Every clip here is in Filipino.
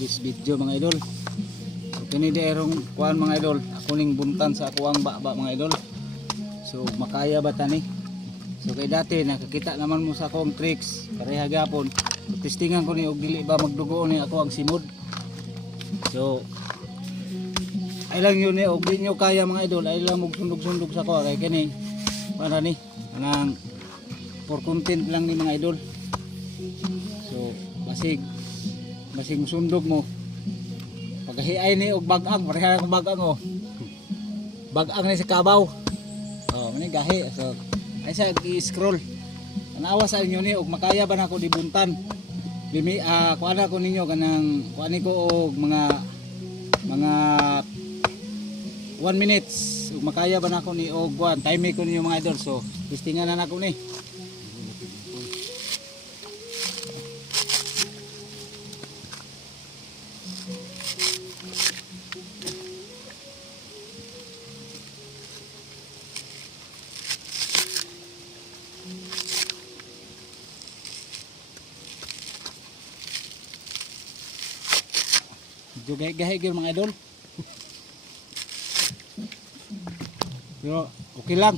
this video mga idol. So kini derong kuan mga idol, ako ning buntan sa ako ang baba mga idol. So makaya ba tani? So kay dati nakakita naman mo sa akong tricks pareha gyapon. Testingan ko ni og dili ba magdugo ni ako ang simod. So ay lang yun og di nyo kaya mga idol, ay lang mog sundog-sundog sa ko kay kini para ni anang for content lang ni mga idol. So basig sundog mo paghiay ni og bag-ang pareha akong bag-ang oh. Bag-ang ni sa kabaw. Oh, mani gahi. So ay sa i-scroll. Anawa sa inyo ni og makaya ba nako dibuntan. Limi kuan ako ninyo kanang kuan ko og mga 1 minutes ug makaya ba nako ni og kuan time ko ninyo mga idol. So testingan na nako ni. Gahi gyud mga idol. Pero okay lang.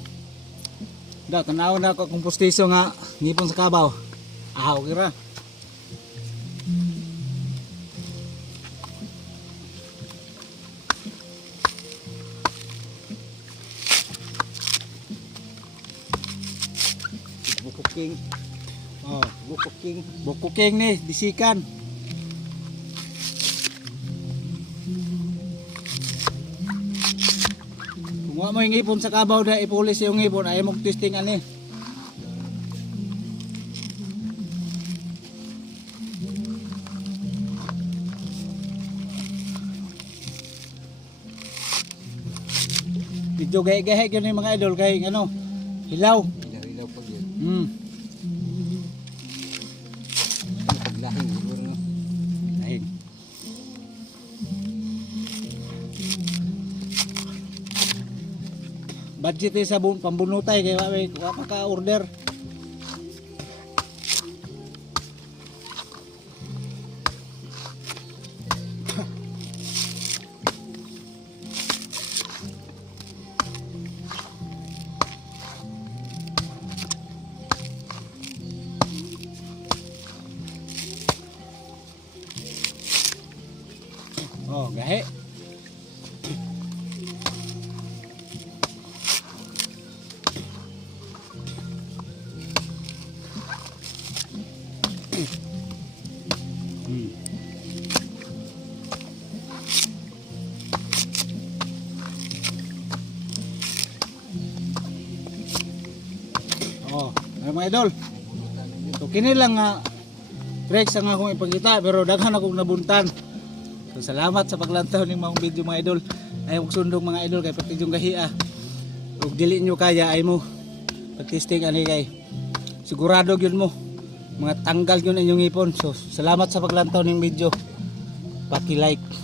Da tanaw na ako kung pustiso nga ngipon sa kabaw. Okay ra. Bukuking. Oh, bukuking ni disikan. Kung mo yung ipon sa kabaw na ipulis yung ipon ay mong testing ani. Video gahe-gahe yun yung mga idol kay ano hilaw. Hilaw pag yun. Paglahing siguro no. Lahing. Budget sa pambunutay kay wa pa ka order. Oh, gahe. Oh, ay mga idol. So kini lang nga tricks ang akong ipakita pero daghan akong nabuntan. So salamat sa paglantaw ning mga video mga idol. Ay og sundong mga idol kay pati yung gahi ug dili nyo kaya ay mo pag-testing ani kay sigurado gyud mo mga tanggal gyud inyong ipon. So salamat sa paglantaw ning video. Paki-like.